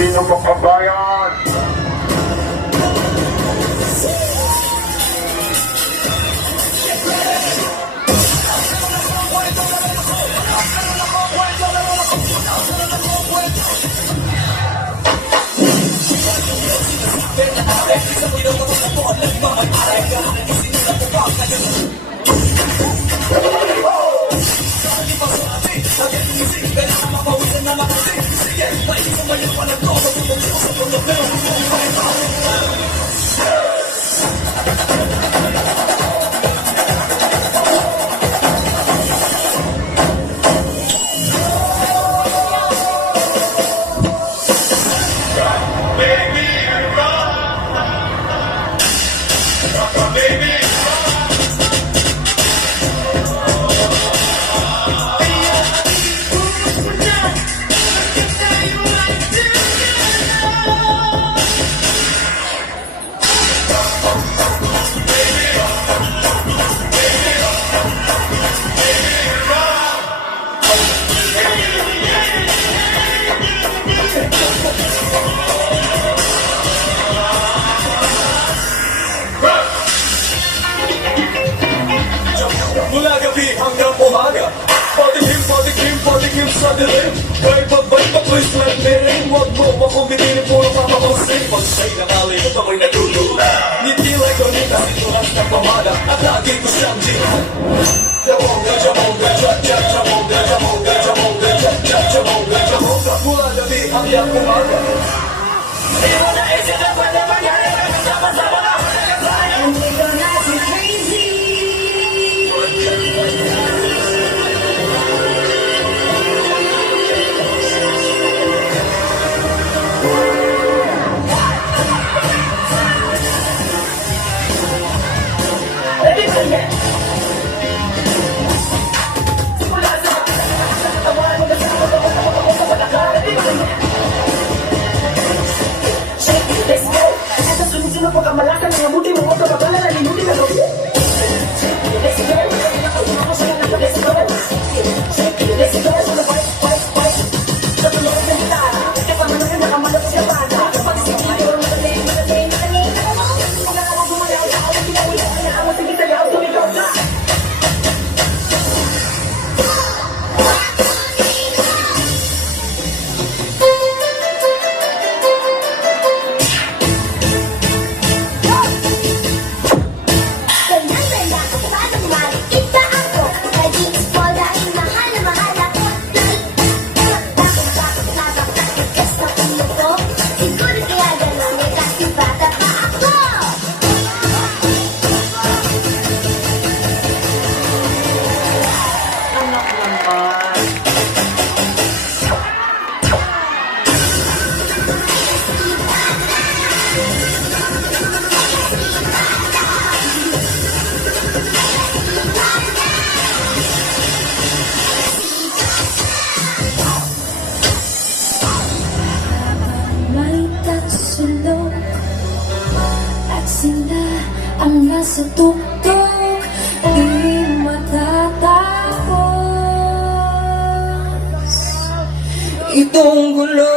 Sino mo kabayan? Mula gabi hanggang umaga, patikim sa dilim. Kaya pagbalik twist lang nirin. Huwag mo akong bitinin, puro papakosing. Pag siya'y nakalimot, ako'y natutula. Ngiti like Donita, sinturas ng pamada. At lagi ko siyang jihan. Jamonga, jamonga, jamonga, jamonga, jamonga, jamonga, jamonga, jamonga. Mula gabi hanggang umaga. Hindi mo naisip na pwede mangyari. Sama-sama na. And we gonna drive you crazy. Let's go! Ito sunod-sunod po kamalasan ng abuti mo. Ito magala na linutin na loob. Let's go! Let's go! Let's go! Fight! Sa tulog ng gitara. Kasama na rin nakamalap siya bata. Kapag sikito, magaling. Kung nakawag gumalaw sa awang pinaulit. Naawang sige sayaw, tumigaw ka. Sila ang nasa tuktok, di matatapos itong gulo.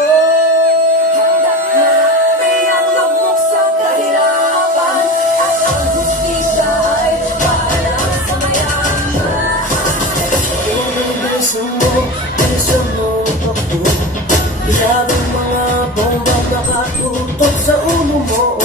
Marami ang lubog sa kahirapan, at ang hustisya ay parang sa mayaman. Bilisan mo takbo. Ilabang mga bomba nakatutok sa ulo mo.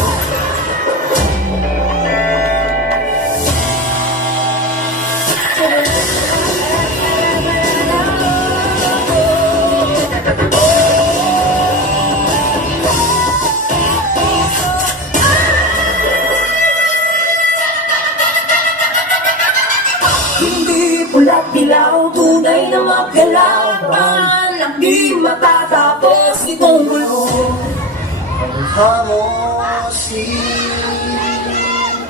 Hindi pula't dilaw, tunay na magkalaban, ang di matatapos itong gulo. Hamosin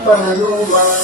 panuman.